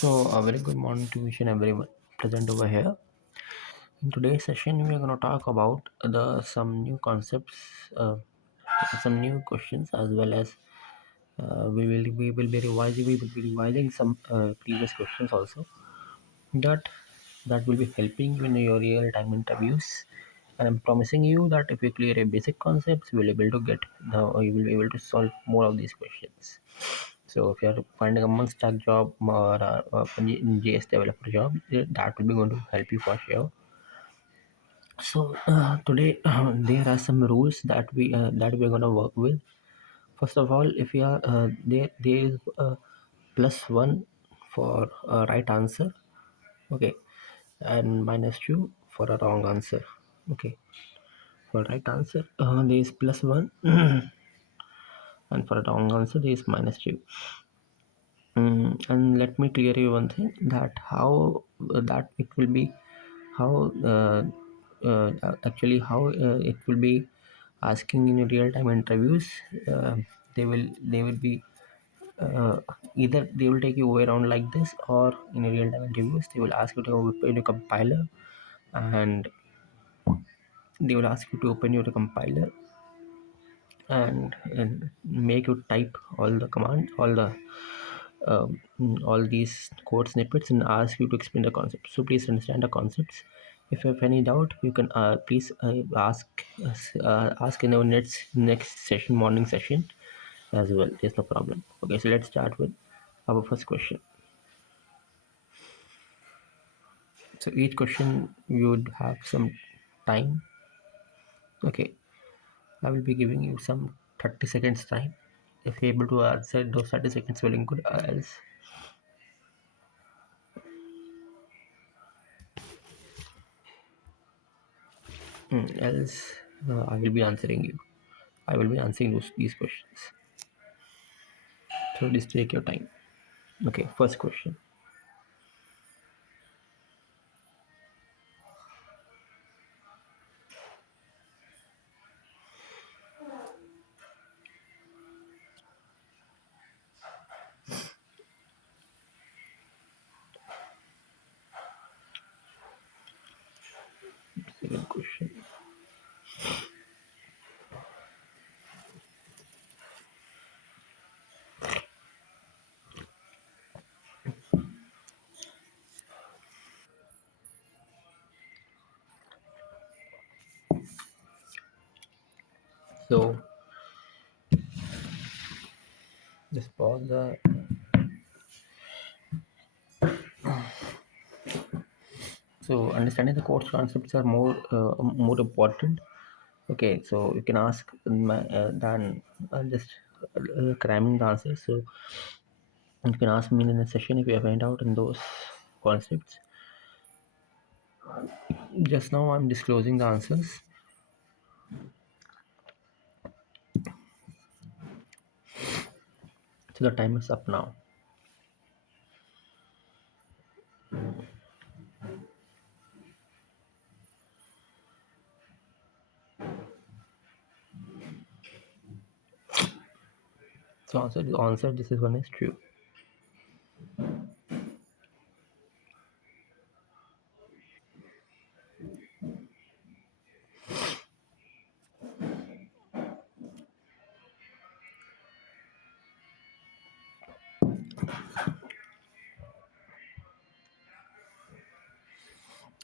So, a very good morning to each and everyone present over here. In today's session, we are going to talk about the some new concepts, some new questions, as well as we will be revising some previous questions also. That that will be helping you in your real time interviews. And I'm promising you that if you clear a basic concepts, you will be able to you will be able to solve more of these questions. So if you are finding a month-stack job or a JS developer job, that will be going to help you for sure. So today there are some rules that we're gonna work with. First of all, if you are there is a +1 for a right answer, okay, and -2 for a wrong answer, okay. For right answer, there is +1, and for a wrong answer there is -2. And let me clear you one thing, that how that it will be, how actually how it will be asking in real time interviews. They will be either they will take you way around like this, or in a real time interviews they will ask you to open a compiler, and they will ask you to open your compiler and make you type all the command, all these code snippets, and ask you to explain the concept. So please understand the concepts. If you have any doubt, you can please ask in our next session, morning session as well. There's no problem. Okay, so let's start with our first question. So each question you would have some time. Okay, I will be giving you some 30 seconds time. If you're able to answer those 30 seconds, well and good. Else I will be answering you. I will be answering these questions. So just take your time. Okay, first question. Second question. So just pause the. So understanding the course concepts are more important. Okay, so you can ask than just cramming the answers. So you can ask me in the session if you have any doubt in those concepts. Just now I'm disclosing the answers. So the time is up now. So answer this is one is true.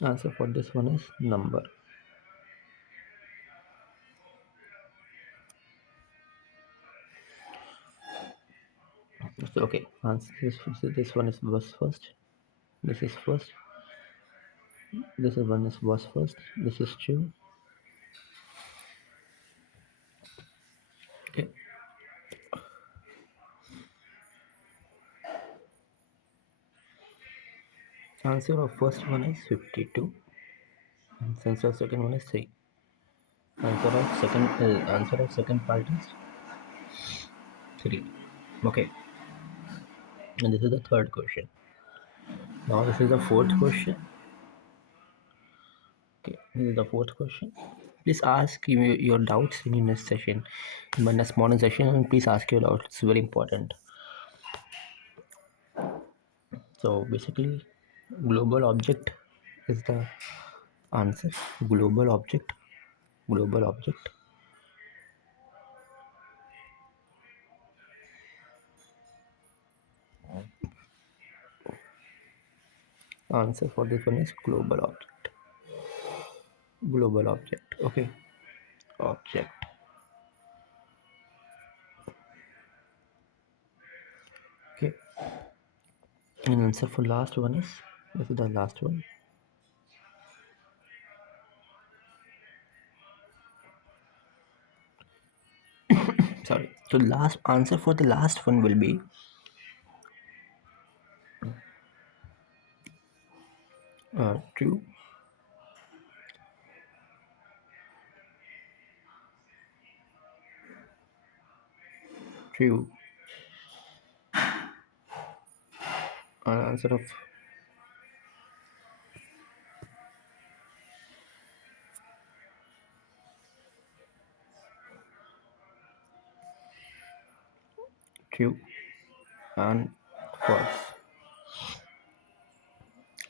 Answer for this one is number. So okay, answer this one is was first. This is first. This is one is was first. This is true. Okay. Answer of first one is 52. And answer of second one is 3. Answer of second part is 3. Okay. And this is the third question. Now this is the fourth question. Okay, this is the fourth question. Please ask me your doubts in your next session, in my next morning session, and please ask your doubts. It's very important. So basically, global object is the answer. Global object. Global object. Answer for this one is global object. Global object. Okay. Object. Okay. And answer for last one is, this is the last one. Sorry. So last answer for the last one will be true. True. Answer of true and false.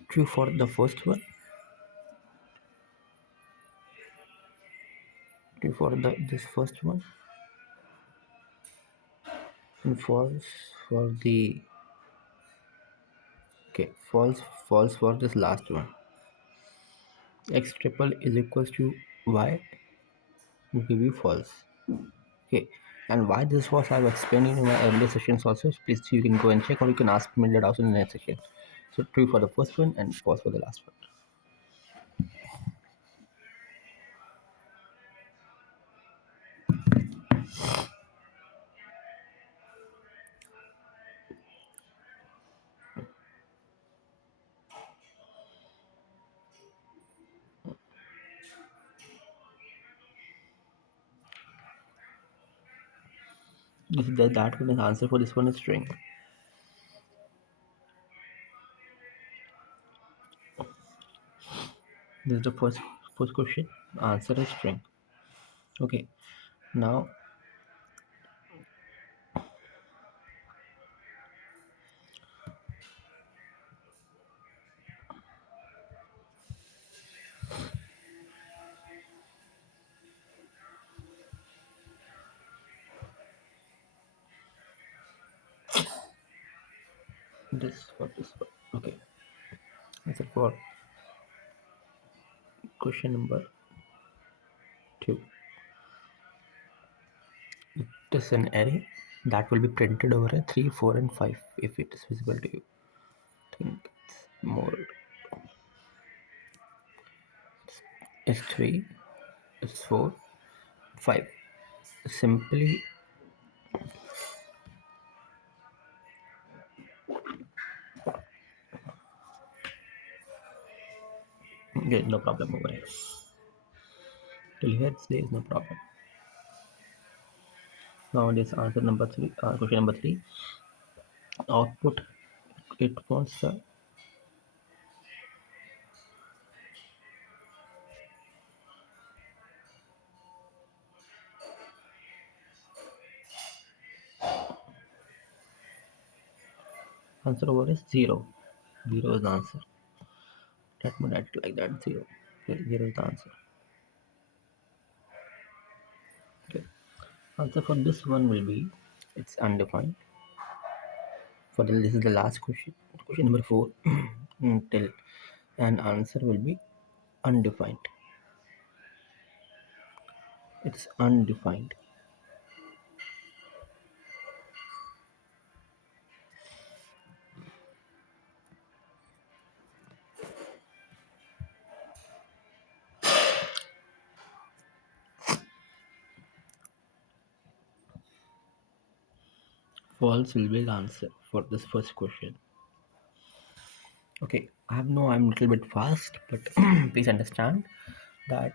True for the first one. True for the this first one, and false for the, okay, false for this last one. X triple is equals to y will give you false. Okay, and why this was I've explained in my earlier sessions also. Please you can go and check, or you can ask me that also in the next session. So true for the first one and false for the last one. This is that one is answer for this one is string. This is the first question. Answer is string. Okay, now this for this one. Okay, answer for question number 2. It is an array that will be printed over a 3, 4 and 5 if it is visible to you. I think it's more. It's 3, it's 4, 5. Simply, okay, no problem over here. Till here there is no problem. Now this answer number 3, question number 3. Output, it wants the answer over is 0. 0 is the answer. Let me write it like that, 0. Okay, 0 is the answer. Okay. Answer for this one will be, it's undefined. For the, this is the last question. Question number 4. Till, and answer will be undefined. It's undefined. False will be the answer for this first question. Okay, I know I'm a little bit fast, but please understand that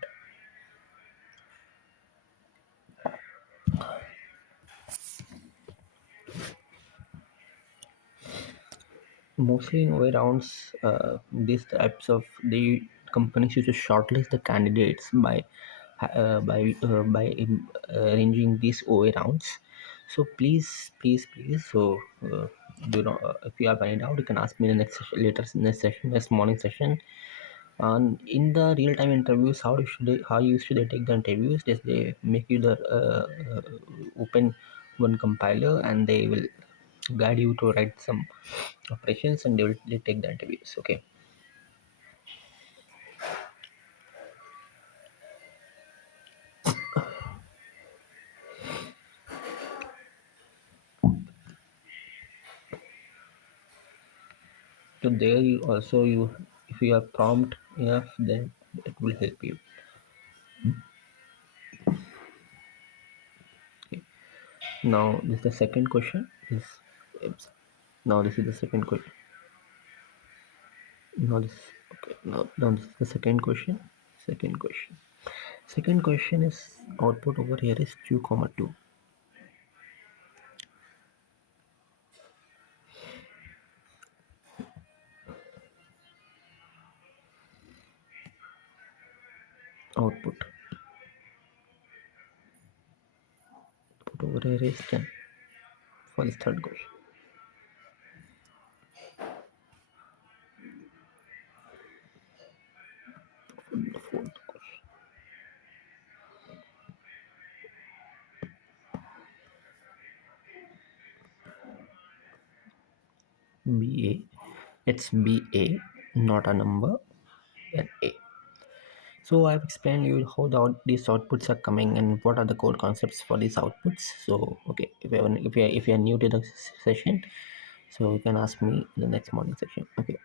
mostly in way rounds, these types of the companies used to shortlist the candidates by arranging these OA rounds. So please, so Do not, if you have any doubt, you can ask me in the next session, next morning session. And in the real time interviews, how should they take the interviews? They make you the open one compiler, and they will guide you to write some operations, and they take the interviews. Okay. So there you also, if you are prompt enough, then it will help you. Okay. Now this is the second question. Oops. Now this is the second question. Now this okay. Now this is the second question. Second question. Second question is output over here is 2 comma 2. Output over here is 10 for this third question. For the fourth question. BA. It's BA, not a number. Then A. So I've explained you how these outputs are coming and what are the core concepts for these outputs. So okay, if you are new to the session, so you can ask me in the next morning session. Okay.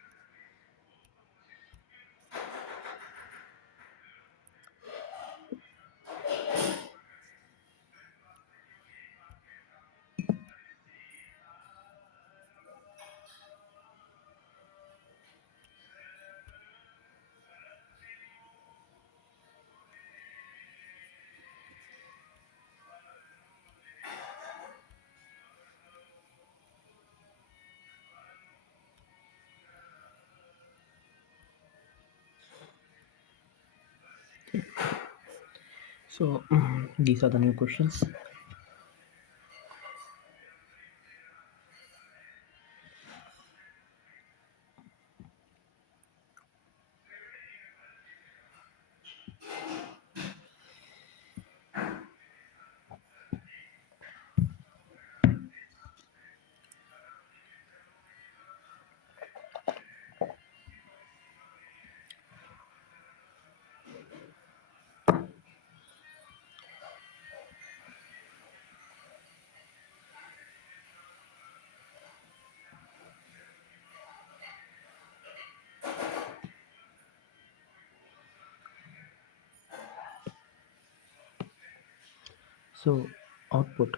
So these are the new questions. So output.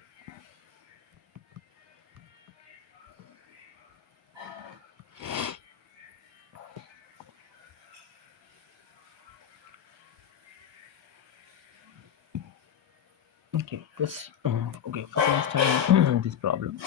Okay, first understand this problem.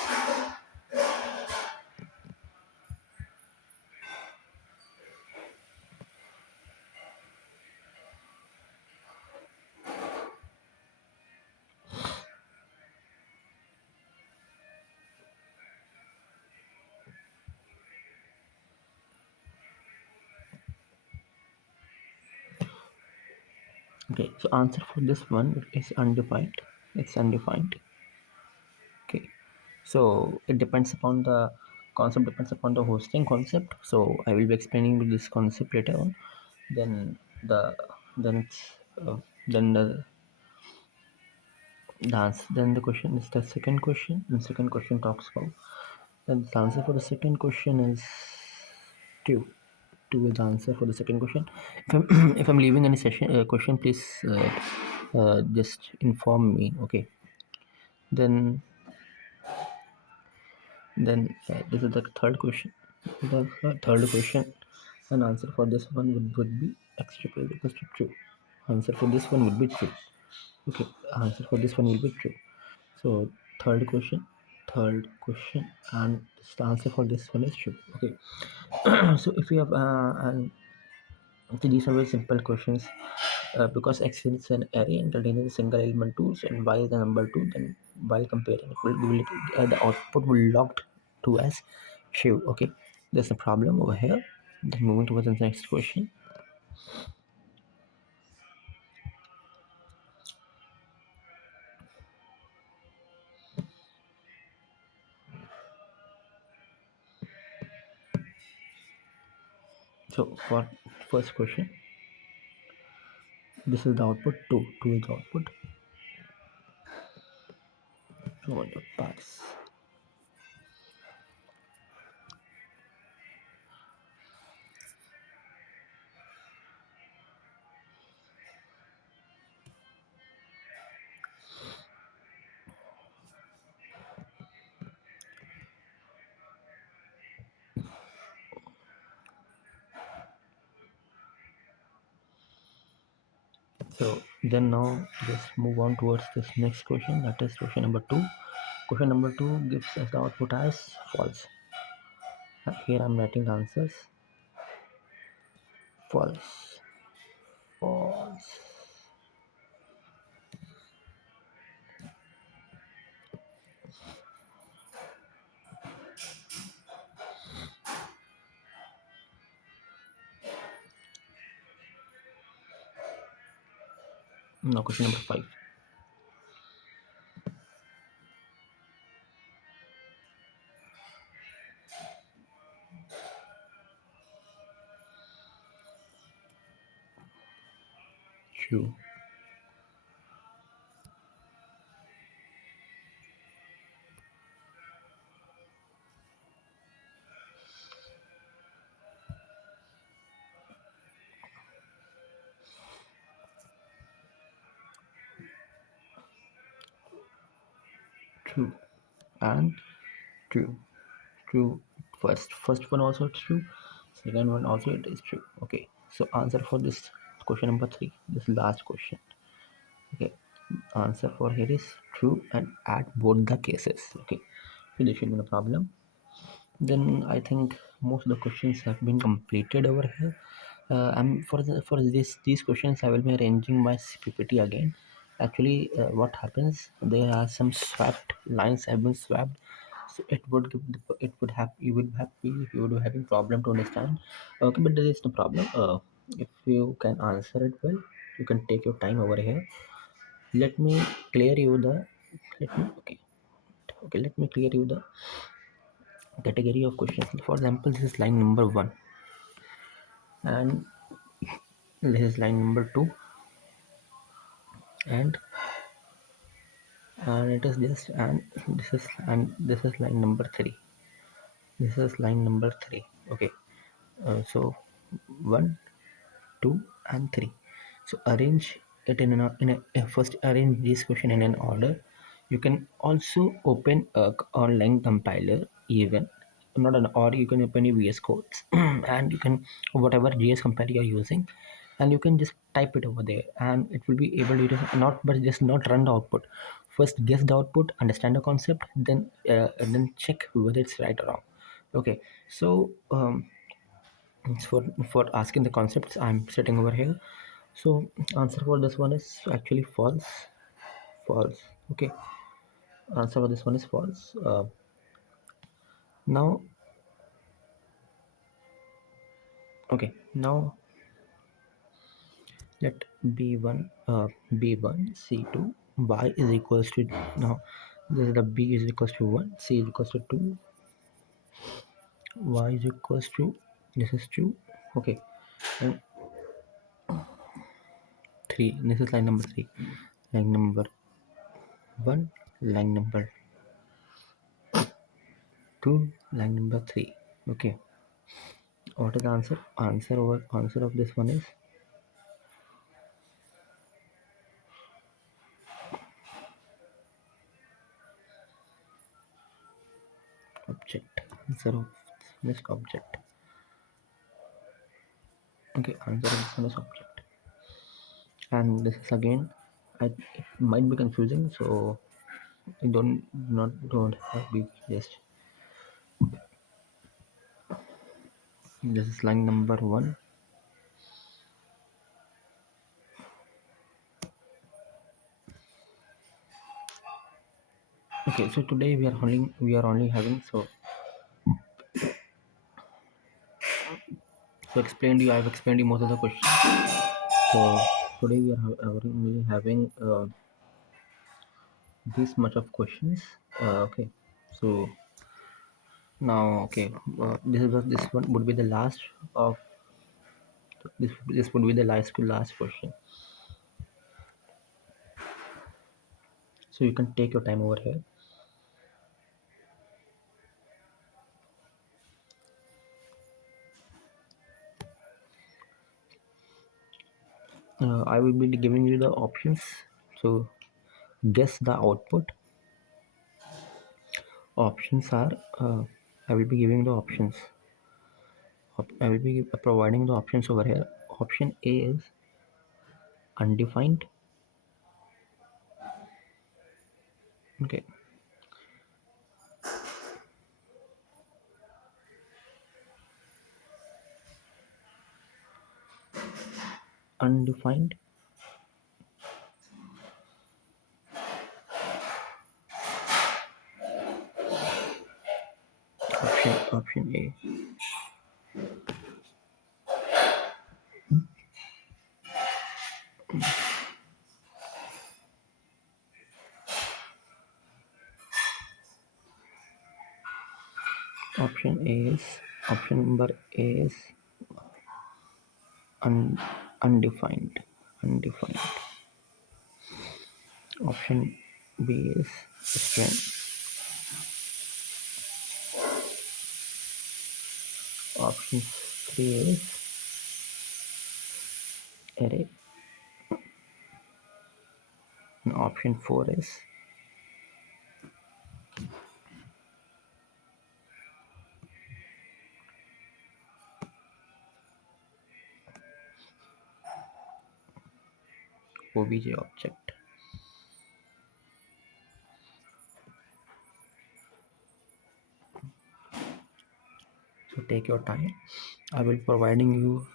Okay, so answer for this one is undefined. It's undefined. Okay, so it depends upon the concept, depends upon the hosting concept. So I will be explaining with this concept later on. Then the then it's then the answer, then the question is the second question, and second question talks about, then the answer for the second question is 2. 2 is the answer for the second question. If I'm if I'm leaving any session question, please just inform me. Okay. Then this is the third question. The third question, and answer for this one would be x triple is equals to true. Answer for this one would be true. Okay, answer for this one will be true. So third question, and the answer for this one is true. Okay. So if you have and so these are very simple questions. Because x is an array and contains a single element 2, and y is the number 2, then while comparing it will the output will locked 2 as true. Okay, there's a problem over here. Then moving towards the next question. So for first question, this is the output. 2 is the output. So what the pass. So then now just move on towards this next question, that is question number 2. Question number 2 gives us the output as false. Here I'm writing the answers. False. False. Now question number 5. True. True. And true. True. First one also true. Second one also it is true. Okay. So answer for this question number 3. This last question. Okay. Answer for here is true and at both the cases. Okay. So there should be no problem. Then I think most of the questions have been completed over here. I'm for these questions I will be arranging my PPT again. Actually, what happens? There are some swapped lines have been swapped, so it would have you would be having problem to understand. Okay, but there is no problem. If you can answer it well, you can take your time over here. Let me clear you the. Let me okay. Let me clear you the category of questions. For example, this is line number 1 and this is line number 2 and it is just and this is line number 3. This is line number 3. Okay. So 1, 2 and 3. So arrange it in a first arrange this question in an order. You can also open a online compiler even, not an, or you can open your VS codes and you can whatever JS compiler you are using, and you can just type it over there and it will be able to just not run the output. First guess the output, understand the concept, then and then check whether it's right or wrong. Okay. So for asking the concepts I'm sitting over here. So answer for this one is actually false. False. Okay. Answer for this one is false. Now okay, now let b1 b1 c2 y is equals to, now this is the b is equals to 1, c is equals to 2, y is equals to, this is 2. Okay. And 3, this is line number 3, line number 1, line number 2, line number 3. Okay. What is the answer? Answer of this one is object. Answer of this object. Okay, answer of this one is object. And this is again, it might be confusing, so you don't have be just. This is line number 1. Okay, so today we are only having, so So I've explained you most of the questions. So today we are having this much of questions. Okay. So now, okay, this one would be the last of this would be the last question. So you can take your time over here. I will be giving you the options. So guess the output. Options are I will be giving the options. I will be providing the options over here. Option A is undefined. Okay. Undefined. Option A. Option number A is undefined. Undefined. Option B is string. Option 3 is array. And option 4 is obj object. So take your time. I will providing you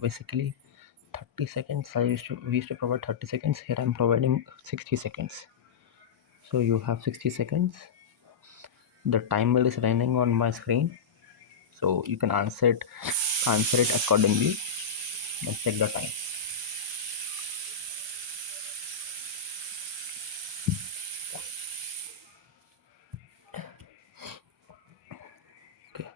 basically 30 seconds. We used to provide 30 seconds. Here I'm providing 60 seconds. So you have 60 seconds. The timer is running on my screen. So you can answer it accordingly and check the time. Okay.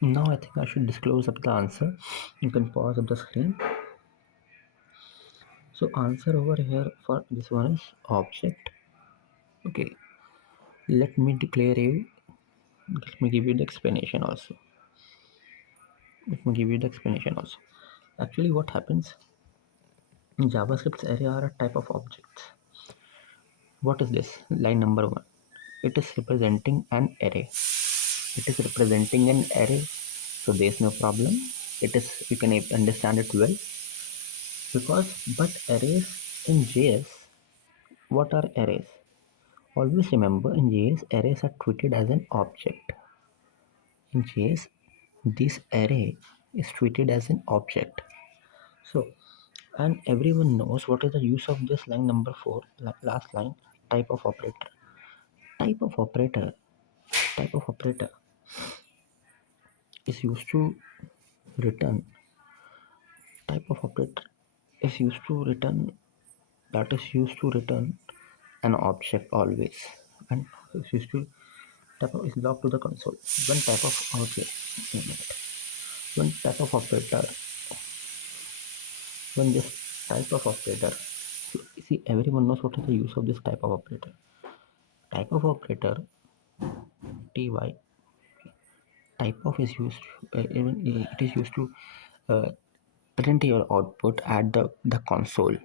Now I think I should disclose up the answer. You can pause up the screen. So answer over here for this one is object. Okay. Let me declare you. Let me give you the explanation also. Actually, what happens in JavaScript's array are a type of objects. What is this? Line number 1. It is representing an array. So there is no problem. You can understand it well but arrays in JS, what are arrays? Always remember in JS, arrays are treated as an object. In JS, this array is treated as an object. So, and everyone knows what is the use of this line number 4, last line, type of operator. Type of operator is used to return. Type of operator is used to return an object always, and is used to type of is logged to the console. One type of okay, wait a minute. One type of operator. When this type of operator. So, see, everyone knows what is the use of this type of operator. Type of operator ty type of is used even it is used to uh, print your output at the console.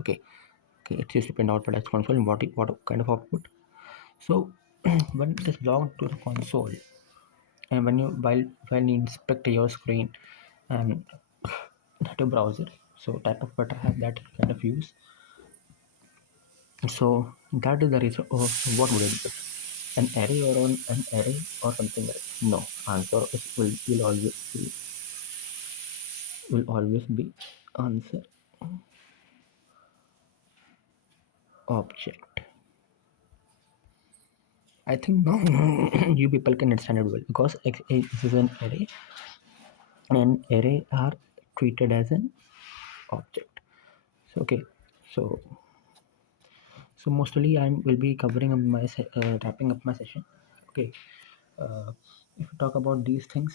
Okay, it's used to print output at console. And what kind of output? So when it is logged to the console, and when you while you inspect your screen and not a browser, so type of operator has that kind of use. So that is the reason of what would it be? An array or an array or something else? No, answer will always be answer object. I think now you people can understand it well, because this is an array, and array are treated as an object. So okay, so mostly I will be covering up my wrapping up my session. Okay, uh, if you talk about these things,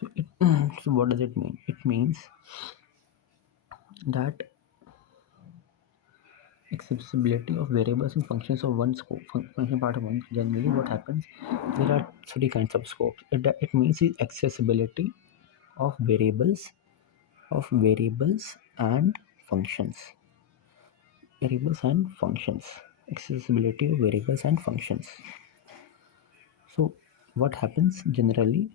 so it, so what does it mean? It means that accessibility of variables and functions of one scope, function part of one. Generally, what happens? There are three kinds of scopes. It means the accessibility of variables and functions. Variables and functions. Accessibility of variables and functions. So, what happens generally?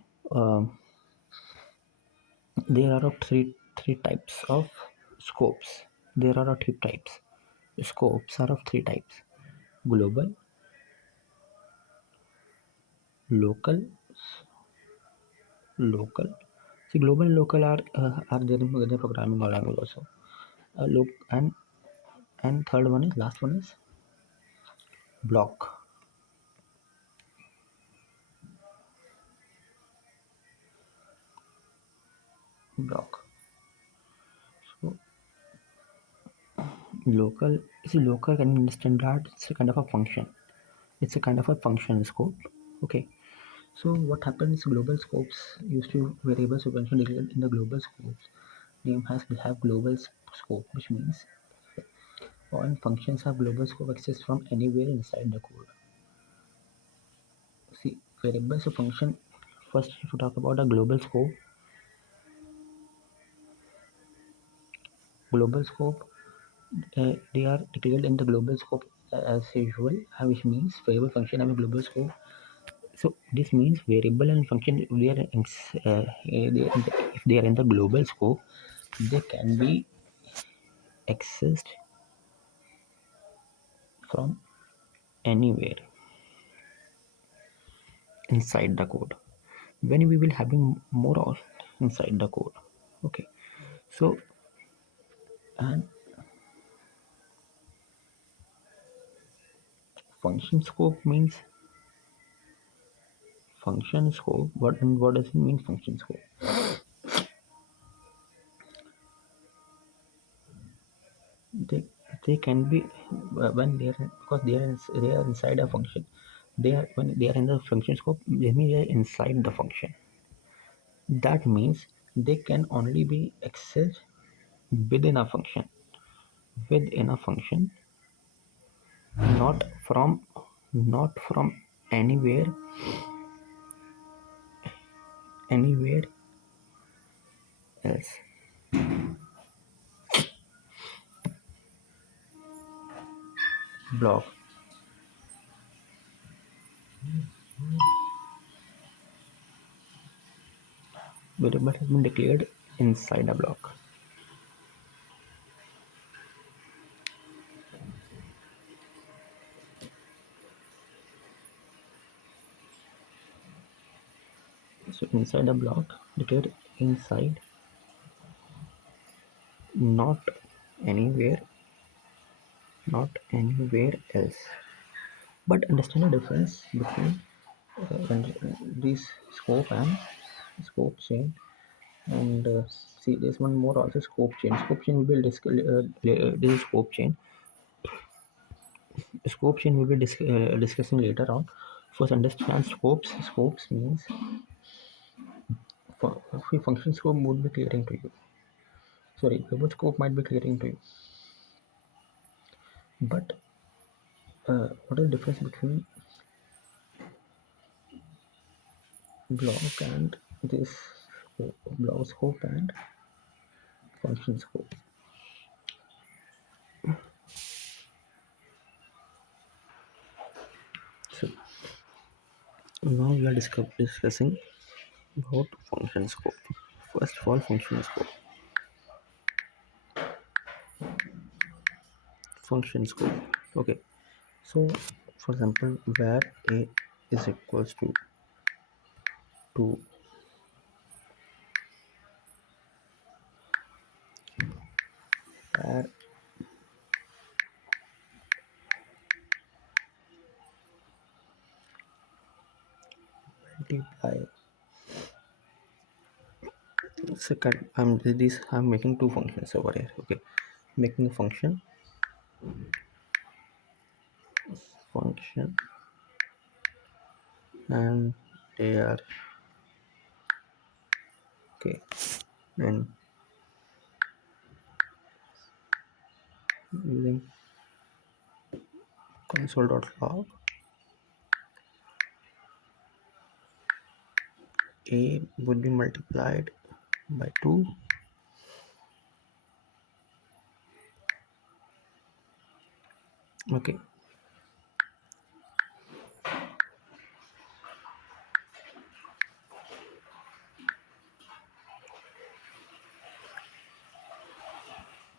There are three types of scopes. There are three types. Scopes are of three types: global, local, local. See, global and local are there in the programming language also. Look, and third one is, last one is block. Block. So local, see, local can understand that it's a kind of a function. It's a kind of a function scope. Okay. So what happens? Global scopes used to variable subvention declared in the global scopes. Name has we have global scope, which means all functions have global scope access from anywhere inside the code. See, variables of function. First, if you talk about a global scope, they are declared in the global scope as usual, which means variable function have a global scope. So this means variable and function, if they are in the global scope, they can be accessed from anywhere inside the code. When we will having more of inside the code. Okay. So, and function scope means function scope. What does it mean, function scope? They they can be when they are, because they are inside a function. They are, when they are in the function scope, they mean they are inside the function. That means they can only be accessed within a function. Within a function, not from anywhere anywhere else. Block. Variable has been declared inside a block. So inside a block, declared inside, not anywhere, not anywhere else. But understand the difference between this scope and scope chain. And see, there's one more also, scope chain. Scope chain will be this is scope chain. Scope chain will be discussing later on. First, understand scopes. Scopes means function scope would be clearing to you. sorry, pivot scope might be clearing to you, but what is the difference between block and this block scope and function scope? So now we are discussing about function scope. First of all, function scope. Function scope. Okay. So, for example, where a is equals to 2, where multiply second, I'm making two functions over here. Okay, making a function, and they are okay, and using console.log a would be multiplied by 2. Okay,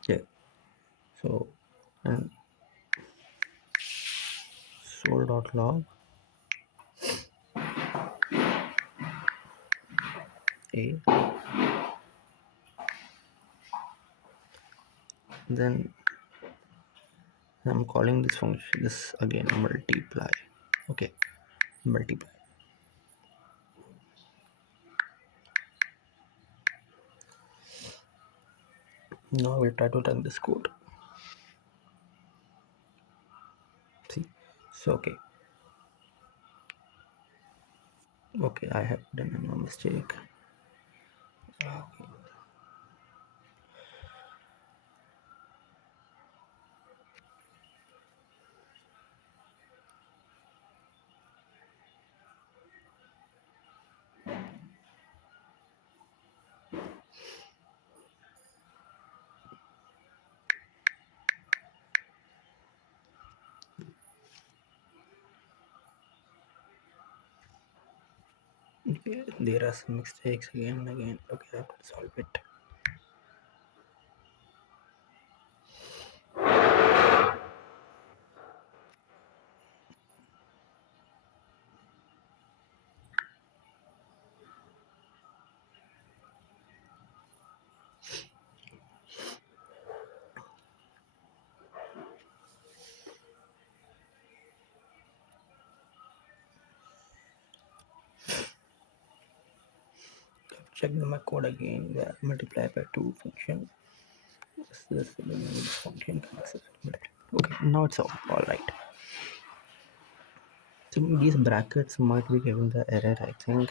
yeah. So, and sol.log a, then I'm calling this function, this again, multiply. Okay, multiply. Now we'll try to run this code. See, so okay, I have done a mistake. Okay. Okay, there are some mistakes again and again. Okay, I have to solve it. Check my code again. Where multiply by 2 function. This function can multiply. Okay, now it's all right. So these brackets might be giving the error. I think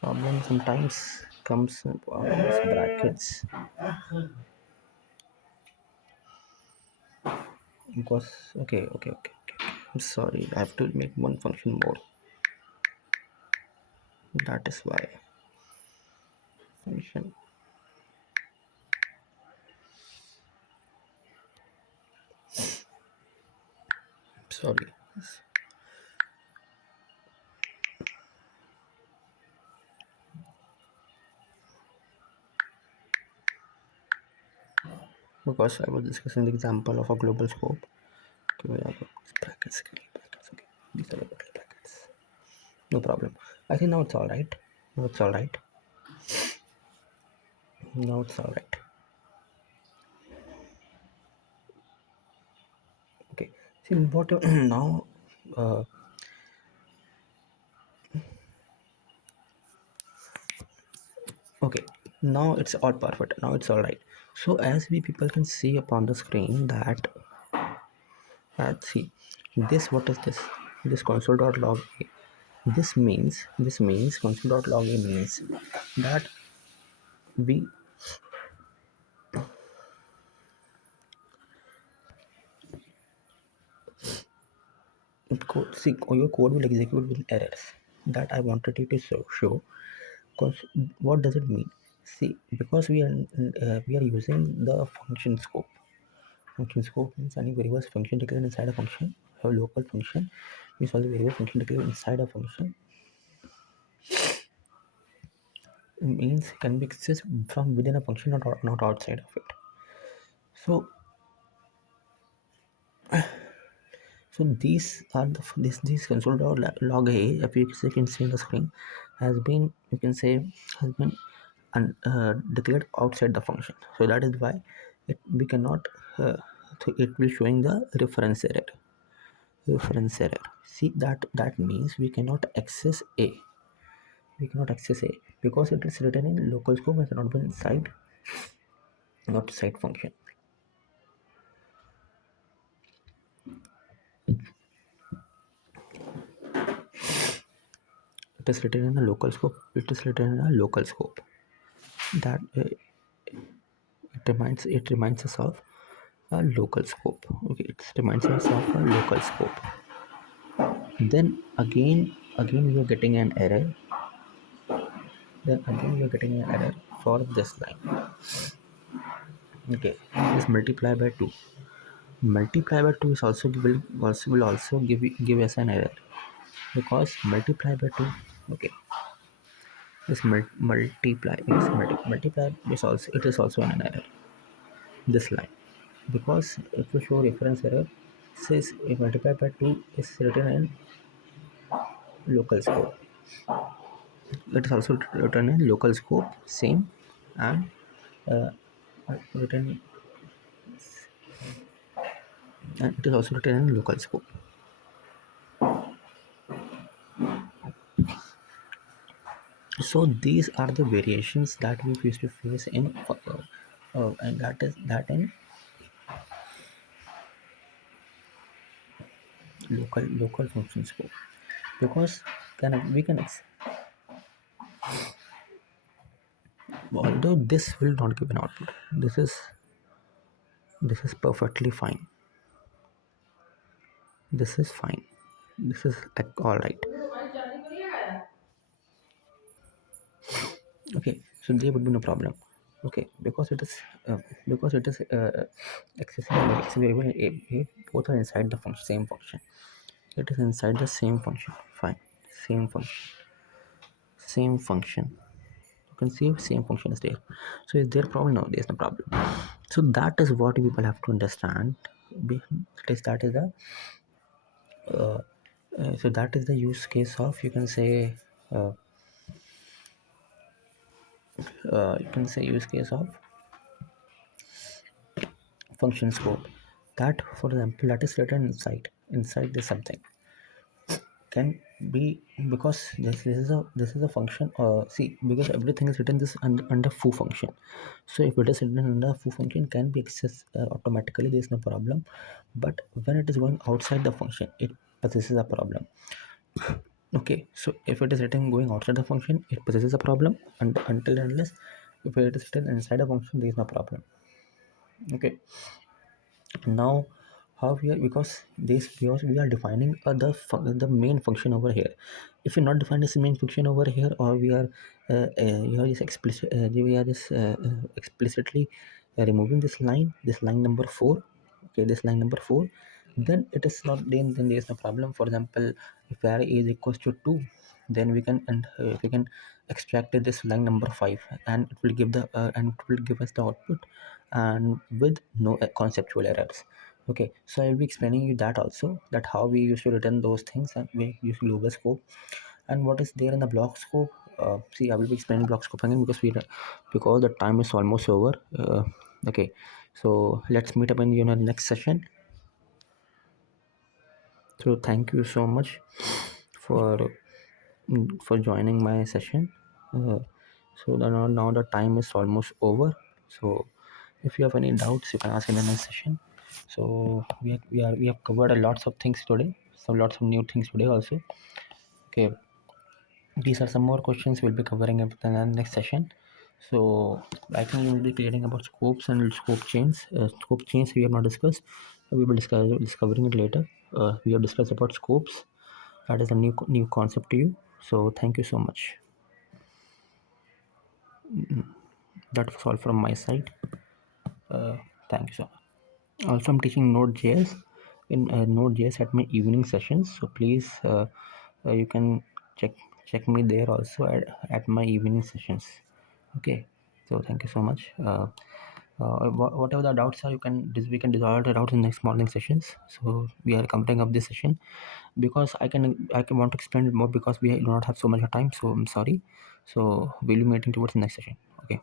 problem sometimes comes in these brackets because okay. I'm sorry. I have to make one function more. That is why function. Sorry. Because I was discussing the example of a global scope. Okay, I got brackets, brackets. Okay, these are the brackets. No problem. I think now it's all right. Now it's all right. Now it's all right. Okay. See what now? Uh, okay. Now it's all perfect. Now it's all right. So as we people can see upon the screen that see this. What is this? This console.log a. This means console.log a means that we see your code will execute with errors. That I wanted you to show. Because what does it mean? See, because we are using the function scope. Function scope means any variable function declared inside a function. A local function means all the variable function declared inside a function means can be accessed from within a function, not outside of it. So these are this console.log a, if you can see on the screen, has been, you can say, has been declared outside the function. So that is why we cannot so it will showing the reference error. See, that means we cannot access a, because it is written in local scope and cannot be inside outside function. It is written in a local scope. That it reminds us of a local scope. Okay, it reminds us of a local scope. Then again we are getting an error. For this line. Okay, this multiply by 2. Multiply by 2 is will also give us an error, because multiply by 2. Okay, this multiply is also an error, this line, because if you show reference error, says if multiply by 2 is written in local scope. It is also written in local scope, same, and uh, written and it is also written in local scope. So these are the variations that we used to face in and that is that in local function scope, because we can although this will not give an output, this is perfectly fine. This is fine. This is all right. Okay, so there would be no problem. Okay, because it is accessible both are inside the same function. It is inside the same function. Fine, same function. You can see same function is there. So is there a problem? No, there's no problem. So that is what people have to understand. That is the so that is the use case of, you can say, uh, use case of function scope. That, for example, that is written inside this something can be, because this is a function. See, because everything is written this under foo function. So if it is written under foo function, can be accessed automatically. There is no problem. But when it is going outside the function, it possesses a problem. Okay, so if it is written going outside the function, it possesses a problem, and until and unless if it is written inside a function, there is no problem. Okay, now how we are, because we are defining the main function over here. If we not define this main function over here, or we are just explicitly removing this line number 4. Okay, this line number 4, then it is not, then there is no problem. For example, if var a is equals to 2, then we can extract this line number 5, and it will give us the output, and with no conceptual errors. Okay, so I will be explaining you that also, that how we used to return those things, and we use global scope, and what is there in the block scope. See, I will be explaining block scope again, because the time is almost over. Okay, so let's meet up in next session. So thank you so much for joining my session. So now the time is almost over. So if you have any doubts, you can ask in the next session. So we have covered a lots of things today. So lots of new things today also. Okay. these are some more questions we'll be covering up in the next session. So I think we will be creating about scopes and scope chains. Scope chains we have not discussed. We will discuss discovering it later. We have discussed about scopes. That is a new concept to you. So thank you so much. That was all from my side. Thank you so much. Also, I'm teaching Node.js in Node.js at my evening sessions. So please, you can check me there also at my evening sessions. Okay. So thank you so much. Whatever the doubts are, we can resolve the doubts in next morning sessions. So we are completing up this session because I can want to explain it more because we do not have so much time. So I'm sorry. So we'll be meeting towards the next session. Okay.